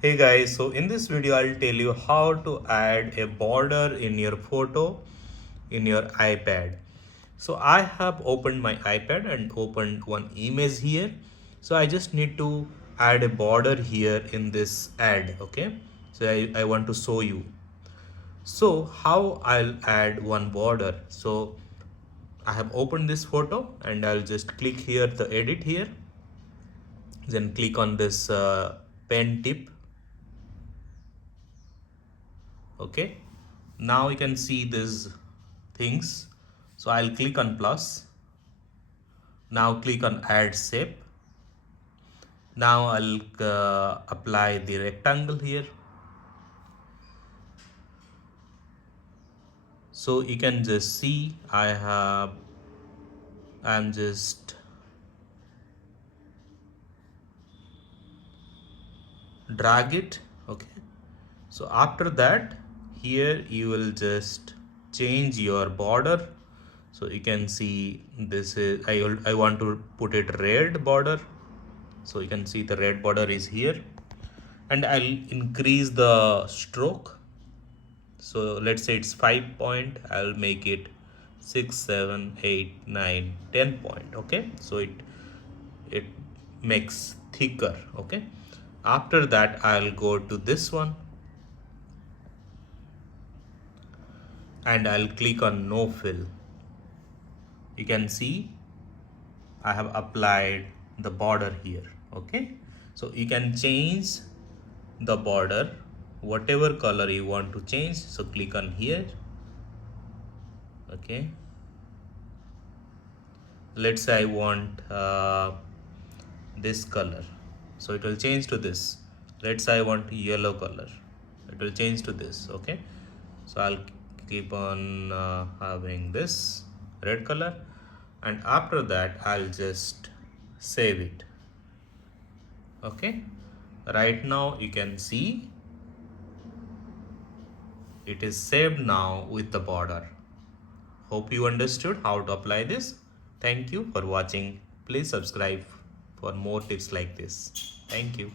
Hey guys, so in this video I'll tell you how to add a border in your photo in your iPad. So I have opened my iPad and opened one image here. So I just need to add a border here in this ad, okay? So I want to show you. So how I'll add one border. So I have opened this photo and I'll just click here the edit here. Then click on this pen tip. Okay, now you can see these things. So I'll click on plus. Now click on add shape. Now I'll apply the rectangle here. So you can just see I'm just drag it. Okay, so after that here you will just change your border. So you can see this is I want to put it red border. So you can see the red border is here, and I'll increase the stroke. So let's say it's 5 point, I'll make it 6, 7, 8, 9, 10 point. Okay, so it makes thicker. Okay, after that I'll go to this one and I'll click on no fill. You can see I have applied the border here. Okay, so you can change the border whatever color you want to change. So click on here. Okay, let's say I want this color, so it will change to this. Let's say I want yellow color, it will change to this. Okay, so I'll keep on having this red color, and after that I'll just save it. Okay, right now you can see it is saved now with the border. Hope you understood how to apply this. Thank you for watching. Please subscribe for more tips like this. Thank you.